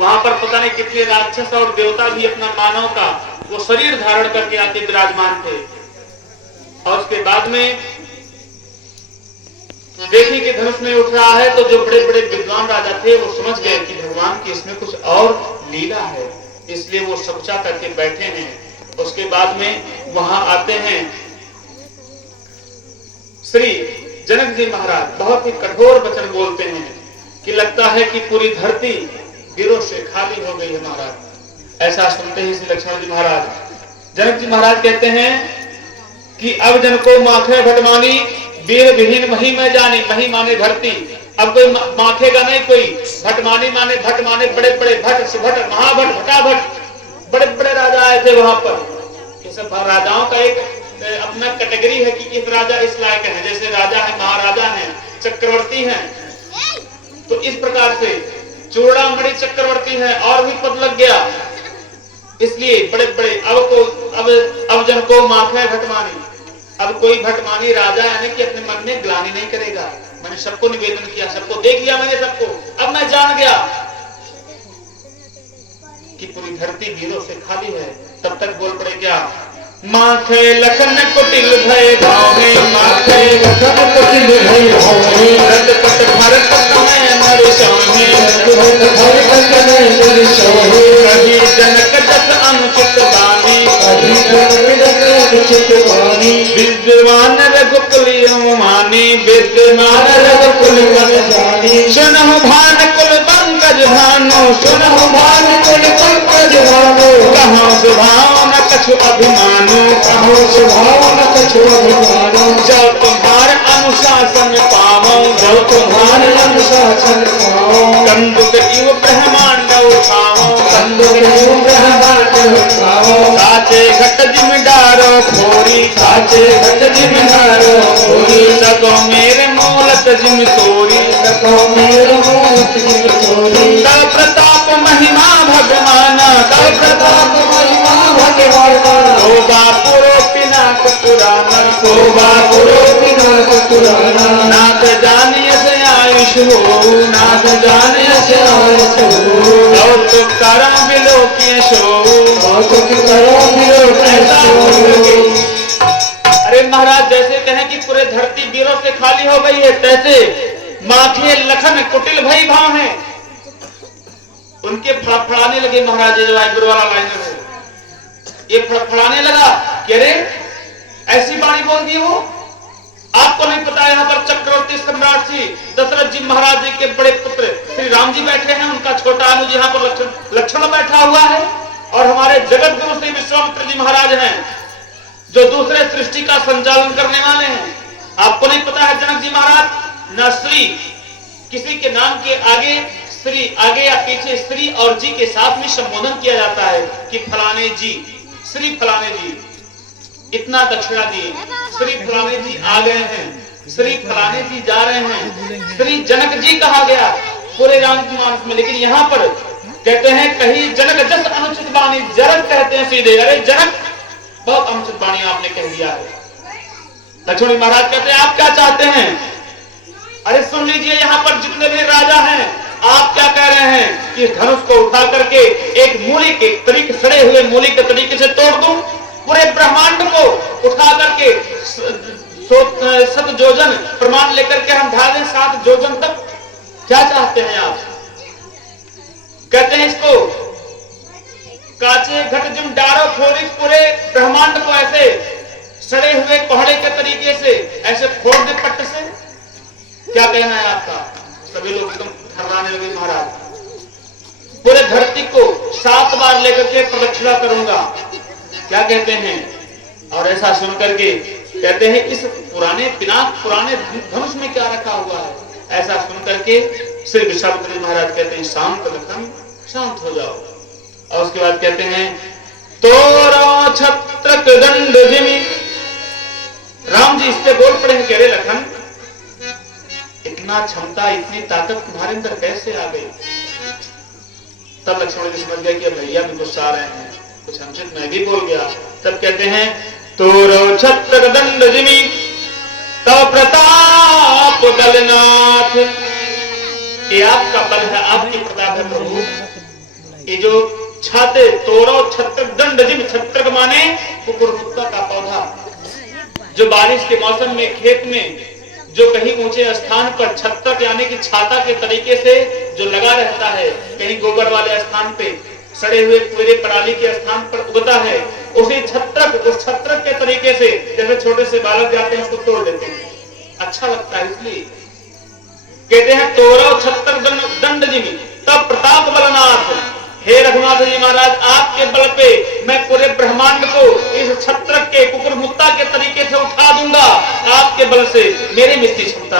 वहां पर पता नहीं कितने राक्षस और देवता भी अपना मानव का वो शरीर धारण करके आके विराजमान थे। और उसके बाद में देखिए कि धनुष में उठ रहा है, तो जो बड़े बड़े विद्वान राजा थे वो समझ गए कि भगवान की इसमें कुछ और लीला है, इसलिए वो सकुचा करके बैठे हैं। उसके बाद में वहां आते हैं श्री जनक जी महाराज, बहुत ही कठोर वचन बोलते हैं कि लगता है कि पूरी धरती वीरों से खाली हो गई है महाराज। ऐसा सुनते ही श्री लक्ष्मण जी महाराज, जनक जी महाराज कहते हैं कि अब जन को माखे भटमानी वीर विहीन मही में जानी। मही माने धरती, अब कोई माखेगा नहीं कोई। भटमानी माने भट माने बड़े बड़े भट, सुभट, महाभट, भटाभट, बड़े बड़े राजा आए थे वहां पर। ये सब राजाओं का एक अपना कैटेगरी है कि इस राजा इस लायक है, जैसे राजा है, महाराजा है, चक्रवर्ती हैं, तो इस प्रकार से चूड़ामणि चक्रवर्ती है और भी पद लग गया। इसलिए बड़े बड़े अब जन को माखे भटमानी, अब कोई भटमानी राजा यानी कि अपने मन में ग्लानि नहीं करेगा। मैंने सबको निवेदन किया, सबको देख लिया मैंने सबको, अब मैं जान गया कि पूरी धरती वीरों से खाली है। तब तक बोल पड़े क्या, माखे लखन कुटिल भय भावे, माखे लखन कुटिल भय भावे, रटपट भरत तनय नर सोहे, रटपट भरत तनय नर सोहे, कभी जनक जस अनुचित बानी, कभी जनक जस अनुचित बानी, विद्वान रघुकुल मानी, विद्वान रघुकुल जानी, सुनहु भान कुल पंकज भानु, सुनहु भान कुल पंकज भानु, कहाँ सुभाव न कछु अभिमानो, कहो स्वभाव न कछु अभिमानो, जो तुम्हारे अनुशासन पावो, जो तुम्हारे अनुशासन पावो, कंदुक इव ब्रह्मांड उठाओ, कंदुक इव ब्रह्मांड उठाओ, काचे घट जिम डारो खोरी, काचे घट जिम डारो खोरी, सको मेरे मोलत जिम तोरी, सको मेरे मोलत जिम तोरी, तव प्रताप महिमा भगवाना, तव प्रताप महिमा भगवाना, पुरो पिनाक पुराना, पुरो पिनाक पुराना, नाथ जानिय से आयुष हो, नाथ जानिय से आयुष हो, और तो करम विलोकिय सो, और तो करम विलोकिय सो। अरे महाराज जैसे कहें कि पूरे धरती वीरों से खाली हो गई है, तैसे माथे लखन कुटिल भई भाव है, उनके फड़फड़ाने लगे महाराज। गुरु वाला लाइन है, ये फड़फड़ाने लगा कि अरे ऐसी बाणी बोल दी वो। आपको नहीं पता यहाँ पर चक्रवर्ती सम्राट श्री दशरथ जी महाराज जी के बड़े पुत्र श्री राम जी बैठे हैं, उनका छोटा अनुज यहाँ पर लक्ष्मण बैठा हुआ है, और हमारे जगत गुरु श्री विश्वामित्र जी महाराज हैं जो दूसरे सृष्टि का संचालन करने वाले हैं। आपको नहीं पता है जनक जी महाराज, न श्री किसी के नाम के आगे श्री आगे या पीछे श्री और जी के साथ में संबोधन किया जाता है कि फलाने जी, श्री फलाने जी इतना दक्षिणा दिए, श्री फलाने जी आ गए हैं, श्री फलाने जी जा रहे हैं, श्री जनक जी कहा गया पूरे रामचरितमानस में। लेकिन यहाँ पर कहते हैं कहीं जनक जस अनुचित वाणी, जनक कहते हैं सीधे, अरे जनक बहुत अनुचित वाणी आपने कह दिया है। लक्ष्मण महाराज कहते हैं आप क्या चाहते हैं? अरे सुन लीजिए यहाँ पर जितने भी राजा हैं, आप क्या कह रहे हैं कि धनुष को उठा करके एक मूली के तरीके, सड़े हुए मूली के तरीके से तोड़ दूं, पूरे ब्रह्मांड को उठा करके 7 योजन प्रमाण लेकर के हम ढा दें 7 योजन तक? क्या चाहते हैं आप? कहते हैं इसको काचे घट जिम डारो खोरी, पूरे ब्रह्मांड को ऐसे सड़े हुए कोहड़े के तरीके से ऐसे फोड़ दे पट्ट से। क्या कहना है आपका? सभी लोग एकदम थर्राने लगे महाराज। पूरे धरती को 7 बार लेकर के प्रदक्षिणा करूंगा, क्या कहते हैं? और ऐसा सुन करके कहते हैं इस पुराने पिनाक पुराने धनुष में क्या रखा हुआ है? ऐसा सुन करके श्री विश्वामित्र महाराज कहते हैं शांत लखन, शांत हो जाओ। और उसके बाद कहते हैं तोरो छत्रक दंड जिमी। राम जी इस पे बोल पड़े हैं, कह रहे लखन इतना क्षमता, इतनी ताकत तुम्हारे अंदर कैसे आ गई? तब लक्ष्मण जी समझ गए कि अब भैया भी गुस्सा आ रहे हैं, कुछ अनुचित मैं भी बोल गया। तब कहते हैं तोरो छत्रक दंड जिमी तव प्रताप बलनाथ। ये आपका बल है, आपकी प्रताप है प्रभु। ये जो छाते तोड़ो छत्रक दंड जिम, छत्रक माने कुकुरमुत्ता का पौधा, जो बारिश के मौसम में खेत में जो कहीं ऊंचे स्थान पर छत्रक यानी कि छाता के तरीके से जो लगा रहता है, कहीं गोबर वाले स्थान पे, सड़े हुए पूरे पराली के स्थान पर उगता है, उसी छत्रक, उस छत्रक के तरीके से जैसे छोटे से बालक जाते हैं उसको तोड़ देते हैं, अच्छा लगता है, इसलिए कहते हैं तोड़ो छत्रक दंड जिमी तब प्रताप बलनाथ। हे रघुनाथ जी महाराज, आपके बल पे मैं पूरे ब्रह्मांड को इस छत्रक के कुकुरमुत्ता के तरीके से उठा दूंगा, आपके बल से मेरे में इतनी क्षमता नहीं।